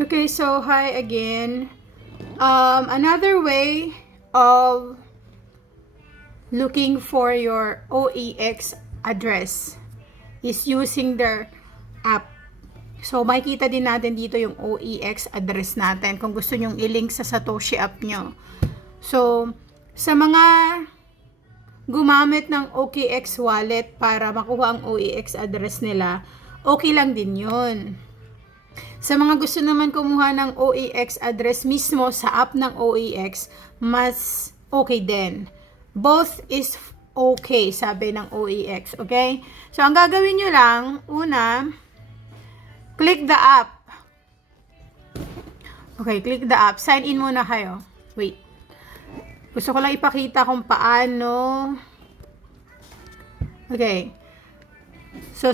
Okay, so hi again. Another way of looking for your OEX address is using their app. So, makikita din natin dito yung OEX address natin kung gusto nyong i-link sa Satoshi app nyo. So, sa mga gumamit ng OKX wallet para makuha ang OEX address nila, okay lang din yun. Sa mga gusto naman kumuha ng OEX address mismo sa app ng OEX, mas okay din. Both is okay, sabi ng OEX. Okay? So, ang gagawin nyo lang, una, click the app. Okay, click the app. Sign in muna kayo. Wait. Gusto ko lang ipakita kung paano. Okay. So,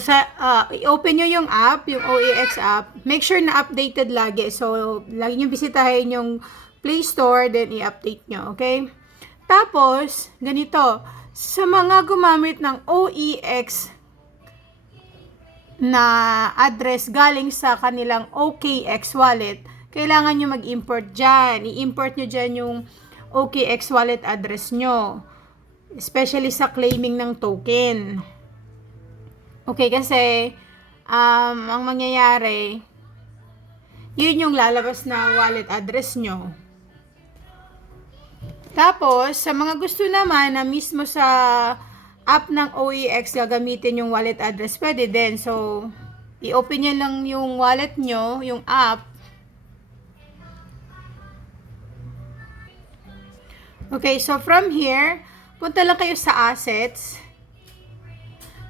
i-open nyo yung app, yung OEX app. Make sure na updated lagi. So, lagi nyo bisitahin yung Play Store, then i-update nyo. Okay? Tapos, ganito. Sa mga gumamit ng OEX na address galing sa kanilang OKX wallet, kailangan nyo mag-import dyan. I-import nyo dyan yung OKX wallet address nyo. Especially sa claiming ng token. Okay, kasi ang mangyayari, yun yung lalabas na wallet address nyo. Tapos, sa mga gusto naman na mismo sa app ng OEX gagamitin yung wallet address, pwede din. So, i-open nyo lang yung wallet nyo, yung app. Okay, so from here, punta lang kayo sa assets.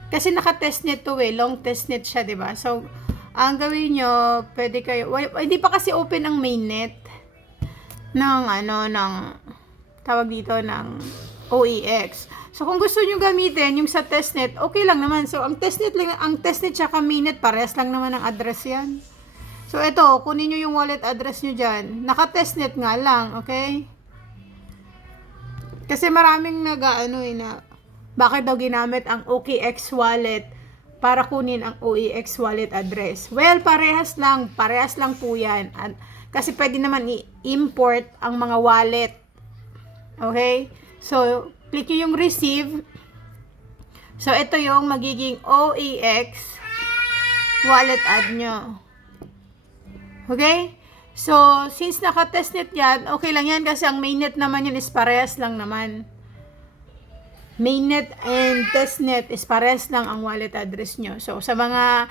Kasi naka-testnet to long testnet siya, 'di ba? So, ang gawin nyo, pwede kayo, hindi pa kasi open ang mainnet ng tawag dito ng OEX. So, kung gusto nyo gamitin yung sa testnet, okay lang naman. So, ang testnet tsaka mainnet, parehas lang naman ang address yan. So, ito, kunin nyo yung wallet address nyo dyan. Naka-testnet nga lang, okay? Kasi maraming na bakit daw ginamit ang OKX wallet para kunin ang OEX wallet address? Well, parehas lang po yan. Kasi pwede naman i-import ang mga wallet. Okay? So, click nyo yung receive. So, ito yung magiging OEX wallet add nyo. Okay? So, since naka-testnet yan, okay lang yan kasi ang mainnet naman yun is parehas lang naman. Mainnet and testnet is pares lang ang wallet address nyo. So, sa mga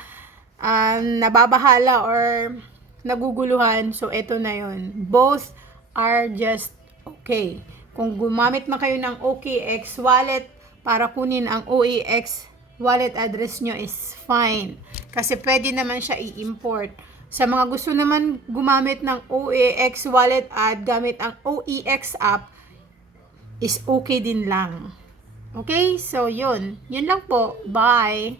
nababahala or naguguluhan, so ito na yon. Both are just okay. Kung gumamit man kayo ng OKX wallet para kunin ang OEX wallet address nyo is fine. Kasi pwede naman siya i-import. Sa mga gusto naman gumamit ng OEX wallet at gamit ang OEX app, is okay din lang. Okay? So, yun. Yun lang po. Bye!